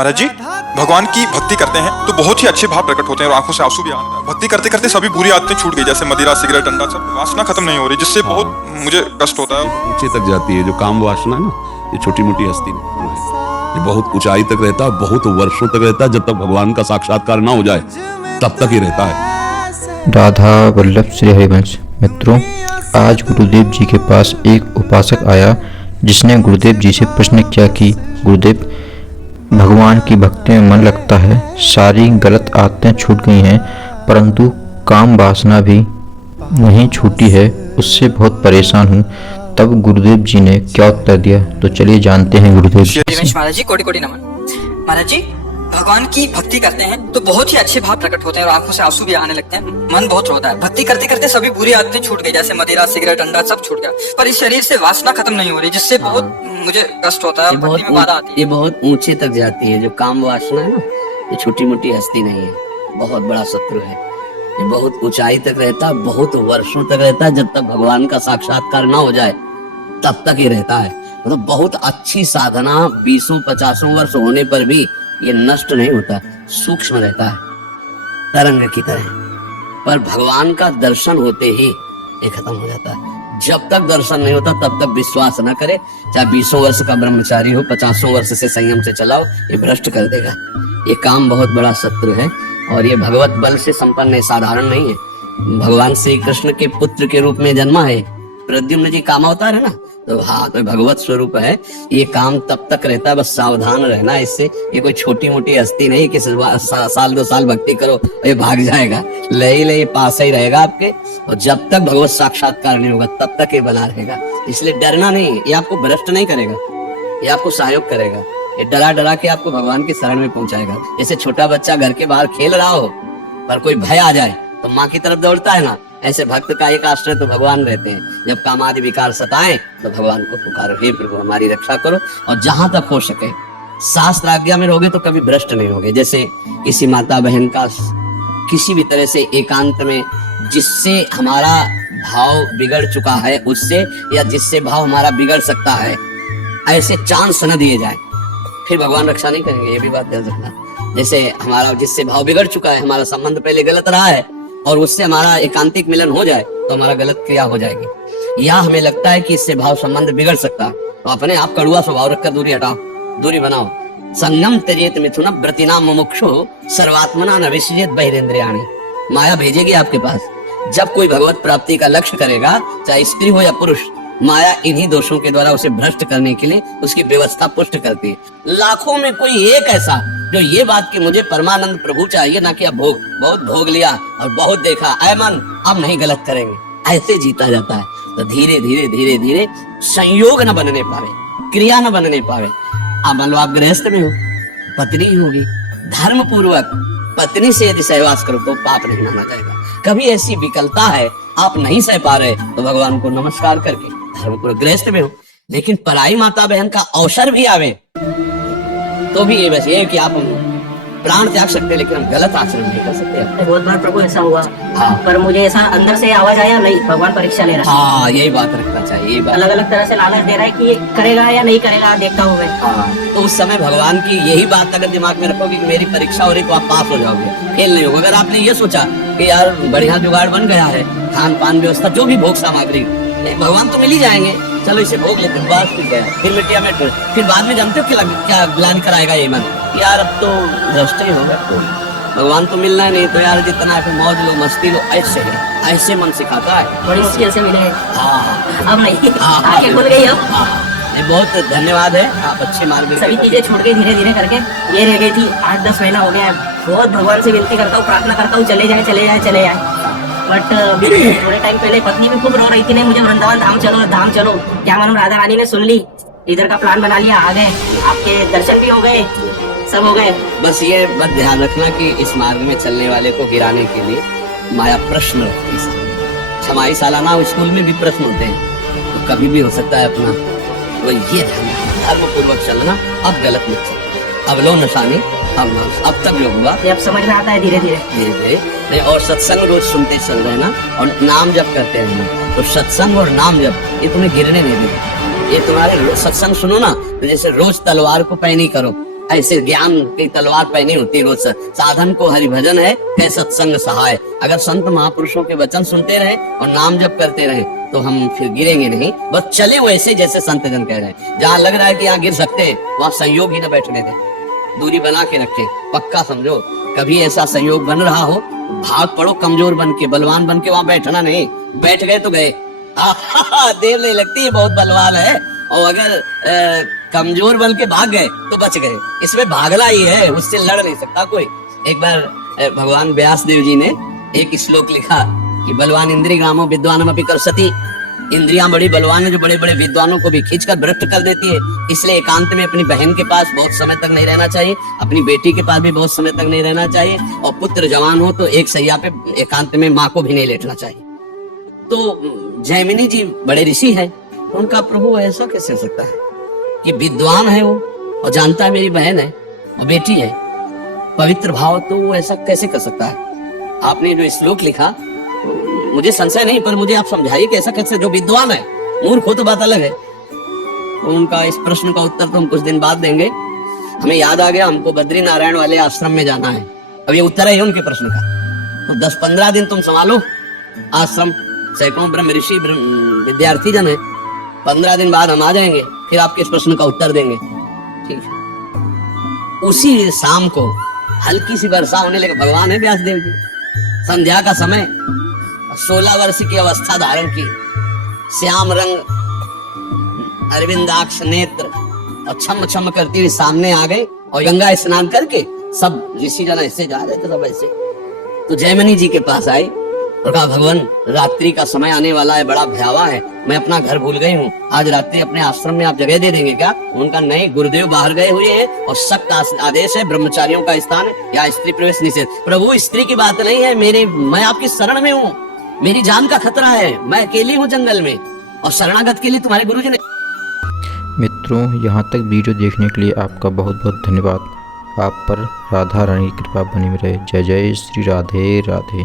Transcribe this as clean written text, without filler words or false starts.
महाराज जी, भगवान की भक्ति करते हैं तो बहुत ही अच्छे भाव प्रकट होते हैं और आंखों से आंसू भी आते हैं। भक्ति करते करते सभी बुरी आदतें छूट गई, जैसे मदिरा, सिगरेट, अंडा, सब वासना खत्म नहीं हो रही, जिससे बहुत मुझे कष्ट होता है। ऊंचे तक जाती है जो काम वासना है ना, ये छोटी मोटी हस्ती नहीं है, ये बहुत ऊंचाई तक रहता है, बहुत वर्षों तक रहता है। जब तक भगवान का साक्षात्कार ना हो जाए तब तक ही रहता है। राधा वल्लभ श्री हरिवंश। मित्रों, आज गुरुदेव जी के पास एक उपासक आया जिसने गुरुदेव जी से प्रश्न किया कि गुरुदेव, भगवान की भक्ति में मन लगता है, सारी गलत आदतें छूट गई हैं, परंतु काम वासना भी नहीं छूटी है, उससे बहुत परेशान हूँ। तब गुरुदेव जी ने क्या उत्तर दिया, तो चलिए जानते हैं गुरुदेव जी। महाराज जी, कोटि कोटि नमन। महाराज जी, भगवान की भक्ति करते हैं तो बहुत ही अच्छे भाव प्रकट होते हैं और आंखों से आंसू भी आने लगते हैं, मन बहुत रोता है। भक्ति करते करते सभी बुरी आदतें छूट गई, जैसे मदिरा, सिगरेट, अंडा, सब छूट गया, पर इस शरीर से वासना खत्म नहीं हो रही, जिससे बहुत मुझे कष्ट होता है, भक्ति में बाधा आती है। ये बहुत ऊंचे तक जाती है जो काम वासना है ना, ये छोटी मोटी हस्ती नहीं है, बहुत बड़ा शत्रु है। ये बहुत ऊंचाई तक रहता है, बहुत वर्षों तक रहता है। जब तक भगवान का साक्षात्कार ना हो जाए तब तक ही रहता है। मतलब बहुत अच्छी साधना 20-50 वर्ष होने पर भी ये नष्ट नहीं होता, सूक्ष्म रहता है, तरंग की तरह। पर भगवान का दर्शन होते ही ये खत्म हो जाता है। जब तक दर्शन नहीं होता तब तक विश्वास न करे, चाहे 20 वर्ष का ब्रह्मचारी हो, 50 वर्ष से संयम से चलाओ, ये भ्रष्ट कर देगा। ये काम बहुत बड़ा शत्रु है और ये भगवत बल से संपन्न है, साधारण नहीं है। भगवान श्री कृष्ण के पुत्र के रूप में जन्मा है। प्रद्युम्न जी काम अवतार है ना, तो हाँ, तो भगवत स्वरूप है। ये काम तब तक रहता है, बस सावधान रहना इससे। ये कोई छोटी मोटी हस्ती नहीं कि साल 2 साल भक्ति करो ये भाग जाएगा, ले पास ही रहेगा आपके। और जब तक भगवत साक्षात्कार नहीं होगा तब तक ये बना रहेगा। इसलिए डरना नहीं, ये आपको भ्रष्ट नहीं करेगा, ये आपको सहयोग करेगा। ये डरा डरा के आपको भगवान की शरण में पहुंचाएगा। जैसे छोटा बच्चा घर के बाहर खेल रहा हो पर कोई भय आ जाए तो माँ की तरफ दौड़ता है ना, ऐसे भक्त का एक आश्रय तो भगवान रहते हैं। जब कामादि विकार सताएं तो भगवान को पुकारो, हे प्रभु हमारी रक्षा करो। और जहां तक हो सके शास्त्र आज्ञा में रहोगे तो कभी भ्रष्ट नहीं होगे। जैसे किसी माता बहन का किसी भी तरह से एकांत में जिससे हमारा भाव बिगड़ चुका है उससे, या जिससे भाव हमारा बिगड़ सकता है, ऐसे चांस न दिए जाए, फिर भगवान रक्षा नहीं करेंगे। ये भी बात ध्यान रखना। जैसे हमारा जिससे भाव बिगड़ चुका है, हमारा संबंध पहले गलत रहा है और उससे हमारा एकांतिक मिलन हो जाए तो हमारा गलत क्रिया हो जाएगी। या हमें लगता है कि इससे भाव संबंध बिगड़ सकता है तो अपने आप कड़ुआ स्वभाव रखकर दूरी हटाओ, दूरी बनाओ। संगम त्यजेत मिथुन व्रतिनाम मुमुक्षु सर्वात्मना न विसृजेत बहिरेंद्रियाणि। माया भेजेगी आपके पास। जब कोई भगवत प्राप्ति का लक्ष्य करेगा, चाहे स्त्री हो या पुरुष, माया इन्हीं दोषों के द्वारा उसे भ्रष्ट करने के लिए उसकी व्यवस्था पुष्ट करती है। लाखों में कोई एक ऐसा जो ये बात कि मुझे परमानंद प्रभु चाहिए, ना कि अब भोग, बहुत भोग लिया और बहुत देखा, ऐ मन अब नहीं गलत करेंगे, ऐसे जीता जाता है। तो धीरे धीरे धीरे धीरे संयोग न बनने पावे, क्रिया न बनने पावे। अब मान लो आप गृहस्थ में हो, पत्नी होगी, धर्म पूर्वक पत्नी से यदि सहवास करो तो पाप नहीं माना जाएगा। कभी ऐसी विकलता है आप नहीं सह पा रहे तो भगवान को नमस्कार करके धर्म पूर्वक गृहस्थ में हो। लेकिन पराई माता बहन का अवसर भी आवे तो भी ये बस ये कि आप प्राण त्याग सकते, लेकिन हम गलत आचरण नहीं कर सकते। बहुत बार प्रभु ऐसा हुआ, हाँ। पर मुझे ऐसा अंदर से आवाज आया, नहीं भगवान परीक्षा ले रहा है। हाँ, यही बात रखना चाहिए। ये बात अलग अलग तरह से लालच दे रहा है कि ये करेगा या नहीं करेगा, देखता हूँ मैं। हाँ, तो उस समय भगवान की यही बात अगर दिमाग में रखोगे कि मेरी परीक्षा हो रही तो आप पास हो जाओगे, फेल नहीं होगा। अगर आपने ये सोचा कि यार बढ़िया जुगाड़ बन गया है, खान पान व्यवस्था, जो भी भोग सामग्री, भगवान तो मिल ही जाएंगे, चलो इसे भोग लेते हैं, बस ठीक है, फिर मिट्टिया में फिर बाद में जानते हो क्या ग्लानि कराएगा ये मन, यार अब तो भ्रष्ट ही होगा, भगवान तो मिलना ही नहीं, तो यार जितना है मौज लो, मस्ती लो, ऐसे है, ऐसे मन सिखाता है। बड़ी मुश्किल से मिले। हाँ, अब नहीं, हाँ, आंखें खुल गई अब। हाँ, बहुत धन्यवाद है, आप अच्छे मार्ग में सभी चीजें छूट गई धीरे धीरे करके। ये रह गई थी 8-10 महीना हो गया। बहुत भगवान से विनती करता हूँ, प्रार्थना करता हूँ, चले जाए चले जाए चले जाए। बट अभी थोड़े टाइम पहले पत्नी भी खूब रो रही थी, नहीं मुझे वृंदावन धाम चलो। क्या मालूम राधा रानी ने सुन ली, इधर का प्लान बना लिया, आ गए, आपके दर्शन भी हो गए, सब हो गए। बस ये बात ध्यान रखना कि इस मार्ग में चलने वाले को गिराने के लिए माया प्रश्न रखती है। छमाही सालाना स्कूल में भी प्रश्न होते हैं, तो कभी भी हो सकता है अपना। तो ये धर्म पूर्वक चलना, अब गलत मत चलना, अब लो नशानी, अब तक जो हुआ ये अब समझ में आता है धीरे धीरे नहीं। और सत्संग रोज सुनते चल रहे ना, और नाम जप करते हैं ना, तो सत्संग और नाम जप ये तुम्हें गिरने नहीं देगा। ये तुम्हारे सत्संग सुनो ना, तो जैसे रोज तलवार को पैनी करो, ऐसे ज्ञान की तलवार पहनी होती रोज साधन को हरिभजन है कै सत्संग सहाय। अगर संत महापुरुषों के वचन सुनते रहे और नाम जप करते रहे तो हम फिर गिरेंगे नहीं, बस चले वैसे जैसे संत जन कह रहे हैं। जहाँ लग रहा है कि यहाँ गिर सकते वहाँ संयोग ही न बैठने दें, दूरी बना के रखें। पक्का समझो कभी ऐसा संयोग बन रहा हो भाग पड़ो कमजोर बन के, बलवान बन के वहां बैठना नहीं। बैठ गए तो गए, देर नहीं लगती है, बहुत बलवान है। और अगर कमजोर बन के भाग गए तो बच गए। इसमें भागना ही है, उससे लड़ नहीं सकता कोई। एक बार भगवान व्यास देव जी ने एक श्लोक लिखा कि बलवान इंद्रिय ग्रामो विद्वानम अपि कर्षति। इंद्रियां बड़ी बलवान है जो बड़े बड़े विद्वानों को भी खींचकर भ्रष्ट कर देती है। इसलिए एकांत में अपनी बहन के पास बहुत समय तक नहीं रहना चाहिए, अपनी बेटी के पास भी बहुत समय तक नहीं रहना चाहिए, और पुत्र जवान हो तो एक सैया पे एकांत में माँ को भी नहीं लेटना चाहिए। तो जैमिनी जी बड़े ऋषि हैं, तो उनका प्रभु ऐसा कैसे हो सकता है कि विद्वान है वो और जानता है मेरी बहन है और बेटी है, पवित्र भाव, तो वो ऐसा कैसे कर सकता है। आपने जो श्लोक लिखा मुझे संशय नहीं, पर मुझे आप समझाइए कि ऐसा कैसे, जो विद्वान है, मूर्ख हो तो बात अलग है। तो उनका इस प्रश्न का उत्तर तो हम कुछ दिन बाद देंगे। हमें याद आ गया हमको बद्री नारायण वाले आश्रम में जाना है। अब ये उत्तर है उनके प्रश्न का। तो 10-15 दिन तुम संभालो आश्रम, सैकड़ों ब्रह्म ऋषि विद्यार्थी जन है। 15 दिन बाद हम आ जाएंगे, फिर आपके इस प्रश्न का उत्तर देंगे, ठीक है। उसी शाम को हल्की सी वर्षा होने लगी। भगवान है व्यासदेव जी, संध्या का समय, 16 वर्ष की अवस्था धारण की, श्याम रंग अरविंदाक्ष नेत्र, और छम छम करती हुई सामने आ गई। और गंगा स्नान करके सब ऋषि जन ऐसे जा रहे थे, सब ऐसे। तो जयमनी जी के पास आई और कहा भगवान रात्रि का समय आने वाला है, बड़ा भयावह है, मैं अपना घर भूल गई हूँ, आज रात्रि अपने आश्रम में आप जगह दे देंगे क्या। उनका नहीं, गुरुदेव बाहर गए हुए हैं और सख्त आदेश है, ब्रह्मचारियों का स्थान है, या स्त्री प्रवेश निषेध। प्रभु स्त्री की बात नहीं है, मैं आपकी शरण में हूँ, मेरी जान का खतरा है, मैं अकेली हूँ जंगल में, और शरणागत के लिए तुम्हारे गुरुजी ने। मित्रों, यहाँ तक वीडियो देखने के लिए आपका बहुत बहुत धन्यवाद। आप पर राधा रानी की कृपा बनी रहे। जय जय श्री राधे राधे।